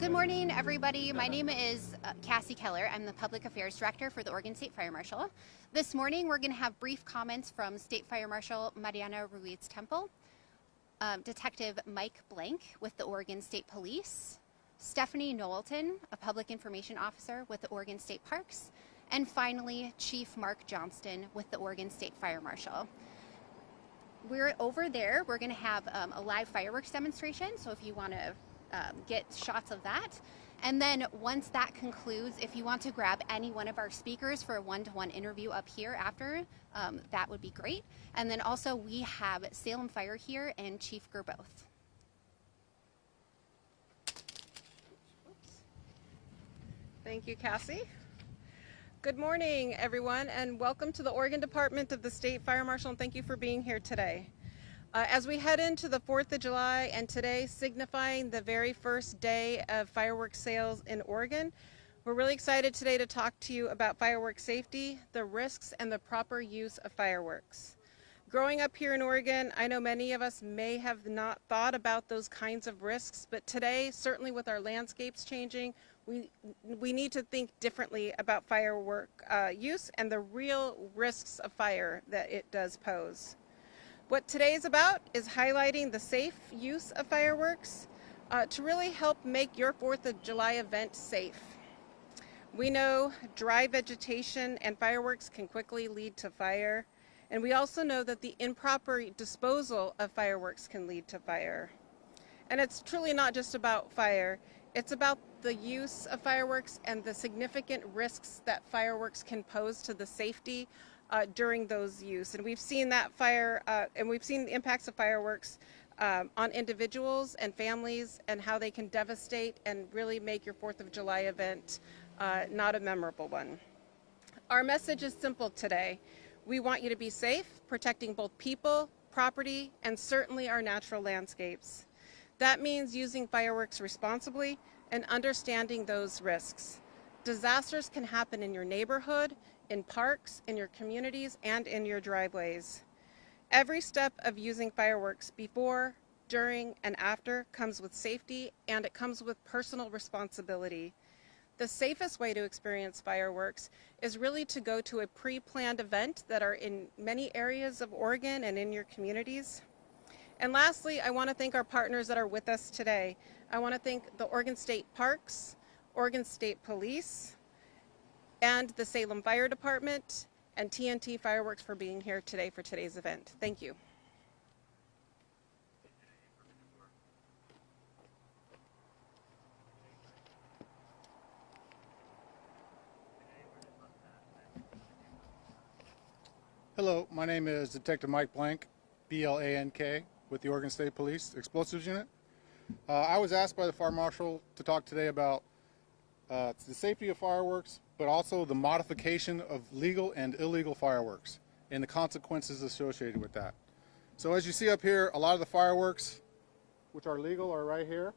Good morning, everybody. My name is Cassie Keller. I'm the Public Affairs Director for the Oregon State Fire Marshal. This morning, we're going to have brief comments from State Fire Marshal Mariana Ruiz Temple, Detective Mike Blank with the Oregon State Police, Stephanie Knowlton, a Public Information Officer with the Oregon State Parks, and finally, Chief Mark Johnston with the Oregon State Fire Marshal. We're over there. We're going to have a live fireworks demonstration, so if you want to get shots of that. And then once that concludes, if you want to grab any one of our speakers for a one-to-one interview up here after, that would be great. And then also we have Salem Fire here and Chief Gerboth. Thank you, Cassie. Good morning, everyone, and welcome to the Oregon Department of the State Fire Marshal, and thank you for being here today. As we head into the 4th of July and today signifying the very first day of fireworks sales in Oregon, we're really excited today to talk to you about fireworks safety, the risks, and the proper use of fireworks. Growing up here in Oregon, I know many of us may have not thought about those kinds of risks, but today, certainly with our landscapes changing, we need to think differently about firework use and the real risks of fire that it does pose. What today is about is highlighting the safe use of fireworks to really help make your 4th of July event safe. We know dry vegetation and fireworks can quickly lead to fire, and we also know that the improper disposal of fireworks can lead to fire. And it's truly not just about fire, it's about the use of fireworks and the significant risks that fireworks can pose to the safety during those use. And we've seen that and we've seen the impacts of fireworks on individuals and families and how they can devastate and really make your 4th of July event not a memorable one. Our message is simple today. We want you to be safe, protecting both people, property, and certainly our natural landscapes. That means using fireworks responsibly and understanding those risks. Disasters can happen in your neighborhood, in parks, in your communities, and in your driveways. Every step of using fireworks before, during, and after comes with safety, and it comes with personal responsibility. The safest way to experience fireworks is really to go to a pre-planned event that are in many areas of Oregon and in your communities. And lastly, I want to thank our partners that are with us today. I want to thank the Oregon State Parks, Oregon State Police, and the Salem Fire Department, and TNT Fireworks for being here today for today's event. Thank you. Hello, my name is Detective Mike Blank, B-L-A-N-K, with the Oregon State Police Explosives Unit. I was asked by the Fire Marshal to talk today about the safety of fireworks, but also the modification of legal and illegal fireworks and the consequences associated with that. So as you see up here, a lot of the fireworks, which are legal, are right here.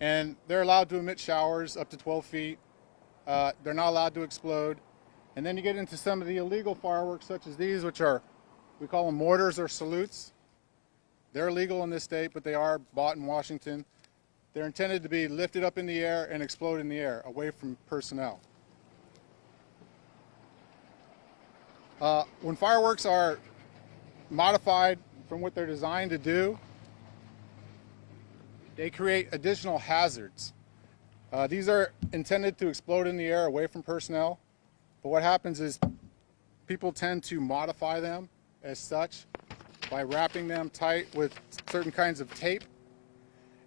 And they're allowed to emit showers up to 12 feet. They're not allowed to explode. And then you get into some of the illegal fireworks, such as these, which are, we call them mortars or salutes. They're legal in this state, but they are bought in Washington. They're intended to be lifted up in the air and explode in the air, away from personnel. When fireworks are modified from what they're designed to do, they create additional hazards. These are intended to explode in the air away from personnel, but what happens is people tend to modify them as such by wrapping them tight with certain kinds of tape.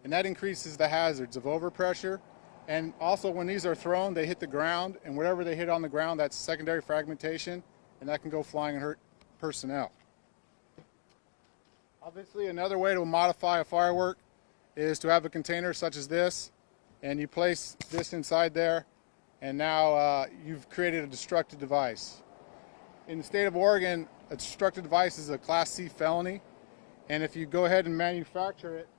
And that increases the hazards of overpressure. And also when these are thrown, they hit the ground, and whatever they hit on the ground, that's secondary fragmentation, and that can go flying and hurt personnel. Obviously, another way to modify a firework is to have a container such as this, and you place this inside there, and now you've created a destructive device. In the state of Oregon, a destructive device is a Class C felony, and if you go ahead and manufacture it,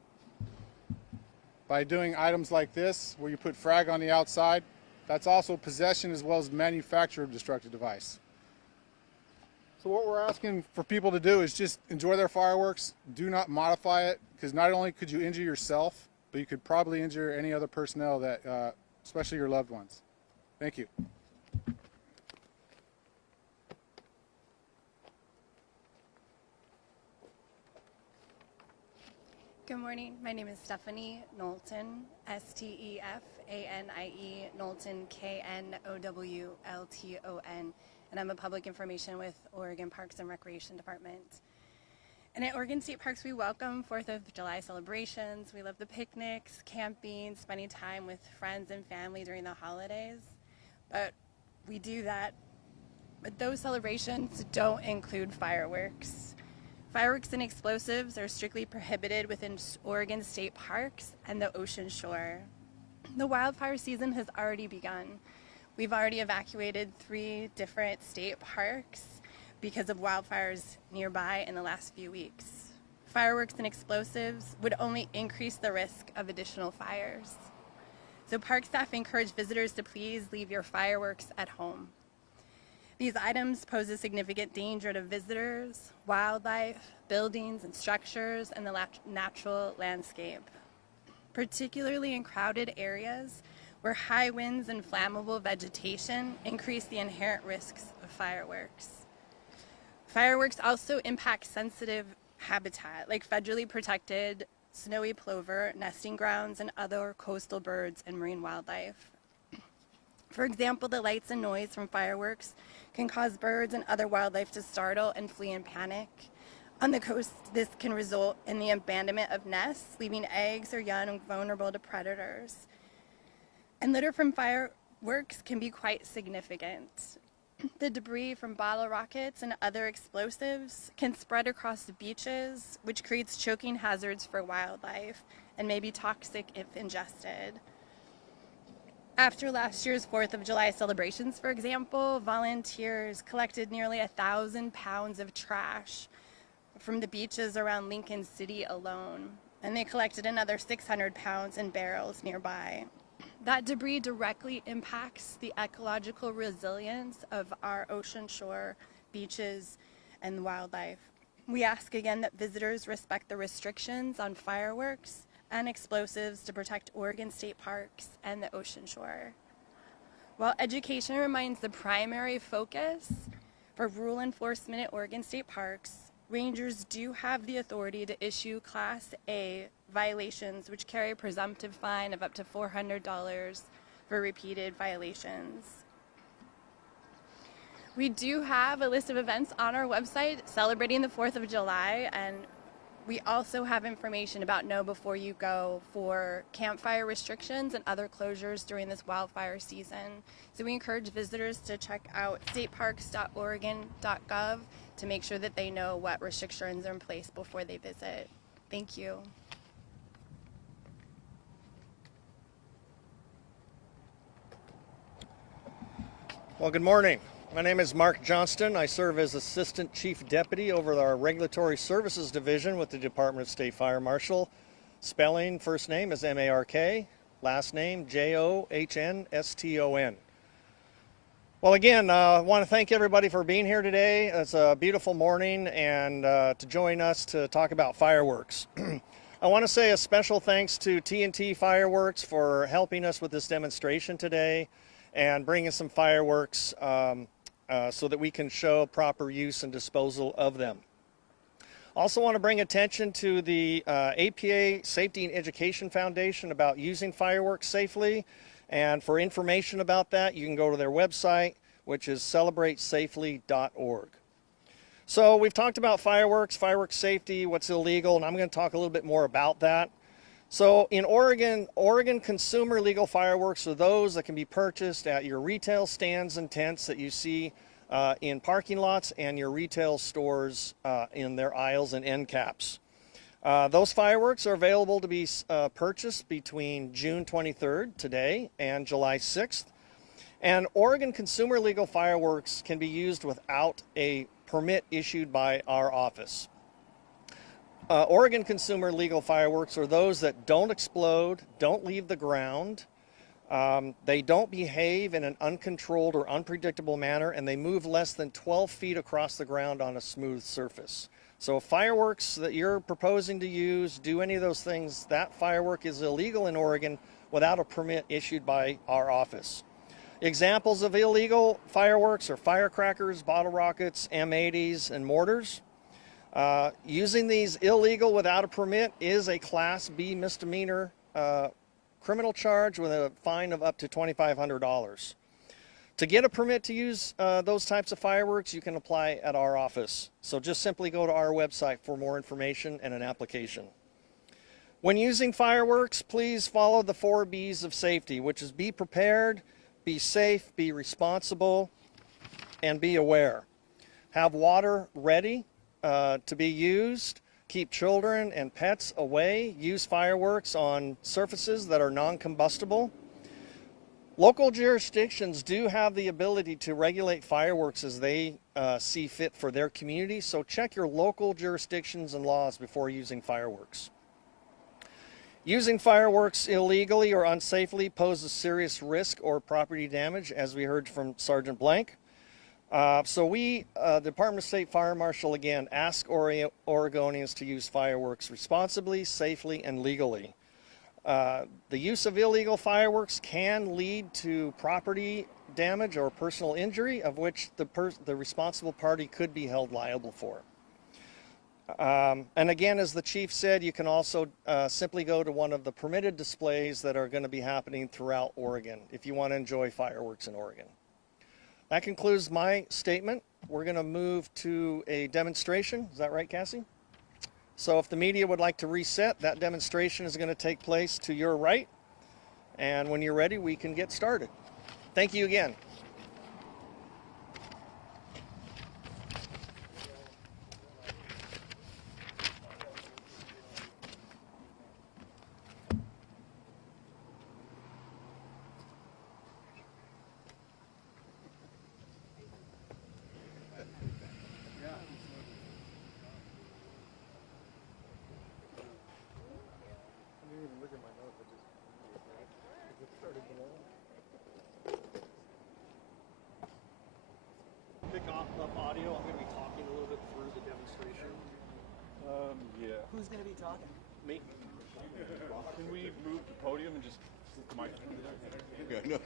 by doing items like this, where you put frag on the outside, that's also possession as well as manufacture of destructive device. So what we're asking for people to do is just enjoy their fireworks. Do not modify it, because not only could you injure yourself, but you could probably injure any other personnel that, especially your loved ones. Thank you. Good morning. My name is Stephanie Knowlton, Stefanie Knowlton, Knowlton, and I'm a public information with Oregon Parks and Recreation Department. And at Oregon State Parks, we welcome 4th of July celebrations. We love the picnics, camping, spending time with friends and family during the holidays. But we do that, but those celebrations don't include fireworks. Fireworks and explosives are strictly prohibited within Oregon State Parks and the ocean shore. The wildfire season has already begun. We've already evacuated 3 different state parks because of wildfires nearby in the last few weeks. Fireworks and explosives would only increase the risk of additional fires. So park staff encourage visitors to please leave your fireworks at home. These items pose a significant danger to visitors, wildlife, buildings and structures, and the natural landscape, particularly in crowded areas where high winds and flammable vegetation increase the inherent risks of fireworks. Fireworks also impact sensitive habitat, like federally protected snowy plover, nesting grounds, and other coastal birds and marine wildlife. For example, the lights and noise from fireworks can cause birds and other wildlife to startle and flee in panic. On the coast, this can result in the abandonment of nests, leaving eggs or young vulnerable to predators. And litter from fireworks can be quite significant. The debris from bottle rockets and other explosives can spread across the beaches, which creates choking hazards for wildlife and may be toxic if ingested. After last year's 4th of July celebrations, for example, volunteers collected nearly 1,000 pounds of trash from the beaches around Lincoln City alone, and they collected another 600 pounds in barrels nearby. That debris directly impacts the ecological resilience of our ocean shore, beaches, and wildlife. We ask again that visitors respect the restrictions on fireworks and explosives to protect Oregon State Parks and the ocean shore. While education remains the primary focus for rule enforcement at Oregon State Parks, rangers do have the authority to issue Class A violations, which carry a presumptive fine of up to $400 for repeated violations. We do have a list of events on our website celebrating the 4th of July, and we also have information about Know Before You Go for campfire restrictions and other closures during this wildfire season. So we encourage visitors to check out stateparks.oregon.gov to make sure that they know what restrictions are in place before they visit. Thank you. Well, good morning. My name is Mark Johnston. I serve as Assistant Chief Deputy over our Regulatory Services Division with the Department of State Fire Marshal. Spelling, first name is M-A-R-K, last name J-O-H-N-S-T-O-N. Well, again, I want to thank everybody for being here today. It's a beautiful morning and to join us to talk about fireworks. I want to say a special thanks to T&T Fireworks for helping us with this demonstration today and bringing some fireworks so that we can show proper use and disposal of them. Also want to bring attention to the APA Safety and Education Foundation about using fireworks safely. And for information about that, you can go to their website, which is celebratesafely.org. So we've talked about fireworks safety, what's illegal, and I'm going to talk a little bit more about that. So in Oregon consumer legal fireworks are those that can be purchased at your retail stands and tents that you see in parking lots and your retail stores in their aisles and end caps. Those fireworks are available to be purchased between June 23rd, today, and July 6th. And Oregon consumer legal fireworks can be used without a permit issued by our office. Oregon consumer legal fireworks are those that don't explode, don't leave the ground, they don't behave in an uncontrolled or unpredictable manner, and they move less than 12 feet across the ground on a smooth surface. So fireworks that you're proposing to use, do any of those things, that firework is illegal in Oregon without a permit issued by our office. Examples of illegal fireworks are firecrackers, bottle rockets, M80s, and mortars. Using these illegal without a permit is a Class B misdemeanor criminal charge with a fine of up to $2,500. To get a permit to use those types of fireworks, you can apply at our office. So just simply go to our website for more information and an application. When using fireworks, please follow the 4 B's of safety, which is be prepared, be safe, be responsible, and be aware. Have water ready to be used. Keep children and pets away. Use fireworks on surfaces that are non-combustible. Local jurisdictions do have the ability to regulate fireworks as they see fit for their community, so check your local jurisdictions and laws before using fireworks. Using fireworks illegally or unsafely poses serious risk or property damage, as we heard from Sergeant Blank. So we, Department of State Fire Marshal, again, ask Oregonians to use fireworks responsibly, safely, and legally. The use of illegal fireworks can lead to property damage or personal injury, of which the responsible party could be held liable for. And again, as the chief said, you can also simply go to one of the permitted displays that are going to be happening throughout Oregon if you want to enjoy fireworks in Oregon. That concludes my statement. We're going to move to a demonstration. Is that right, Cassie? So if the media would like to reset, that demonstration is going to take place to your right. And when you're ready, we can get started. Thank you again. Pick up audio. I'm going to be talking a little bit through the demonstration. Yeah. Who's going to be talking? Me. Can we move the podium and just put the microphone there? Okay.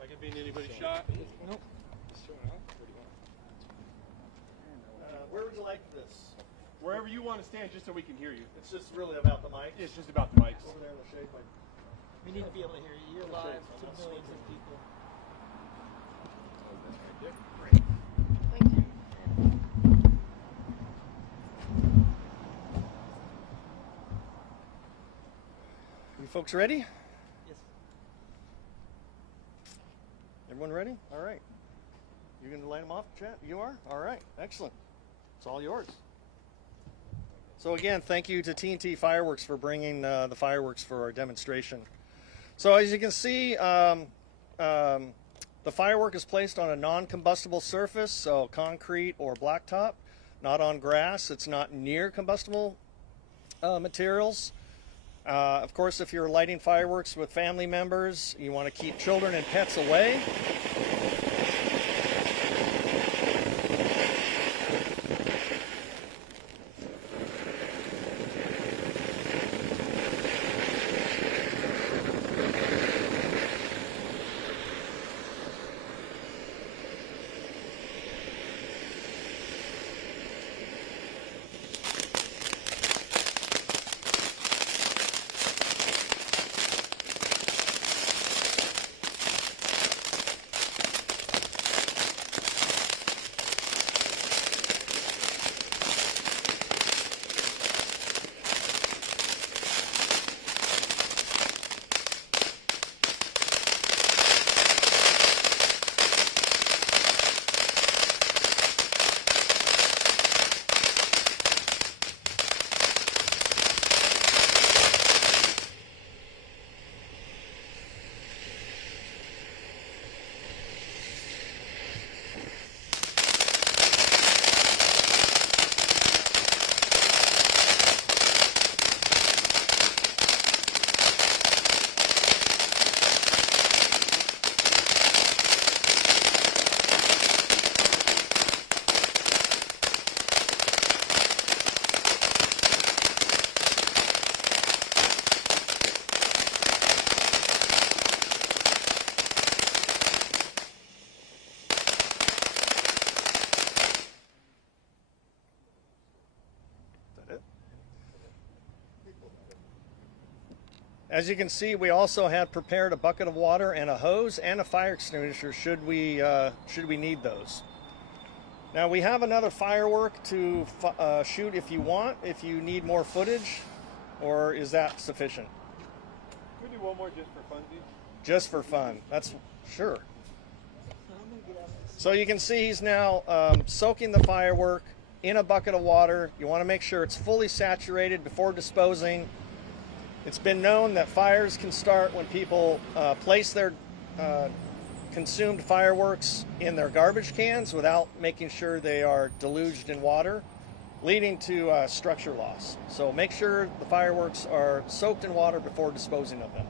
Like it being anybody's shot? Nope. Where would you like this? Wherever you want to stand, just so we can hear you. It's just really about the mic. It's just about the mics. Over there in the shade, like. We need to be able to hear you. You're live to millions of people. You folks ready? Yes. Everyone ready? All right. You're going to light them off, chat? You are? All right. Excellent. It's all yours. So again, thank you to T&T Fireworks for bringing the fireworks for our demonstration. So as you can see, the firework is placed on a non-combustible surface, so concrete or blacktop, not on grass. It's not near combustible materials. Of course, if you're lighting fireworks with family members, you want to keep children and pets away. As you can see, we also had prepared a bucket of water and a hose and a fire extinguisher should we need those. Now we have another firework to shoot if you want, if you need more footage, or is that sufficient? Can we do one more just for funsies? Just for fun. That's sure. So you can see he's now soaking the firework in a bucket of water. You want to make sure it's fully saturated before disposing. It's been known that fires can start when people place their consumed fireworks in their garbage cans without making sure they are deluged in water, leading to structure loss. So make sure the fireworks are soaked in water before disposing of them.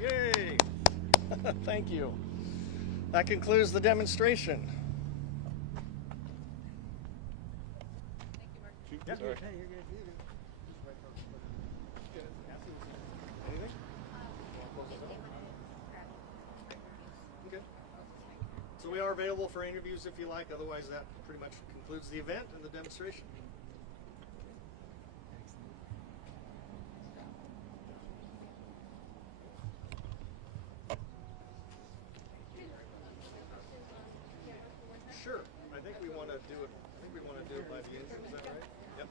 Yay! Thank you. That concludes the demonstration. Yeah. Sorry. Hey, you're good. Anything? Okay. So we are available for interviews if you like. Otherwise, that pretty much concludes the event and the demonstration. Sure. I think we want to do it. I think we want to do it by the engine. Is that right? Yep.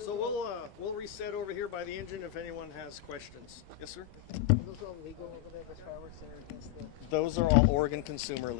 So we'll reset over here by the engine if anyone has questions. Yes, sir. Are those all legal over there, those fireworks that are against the... Those are all Oregon consumer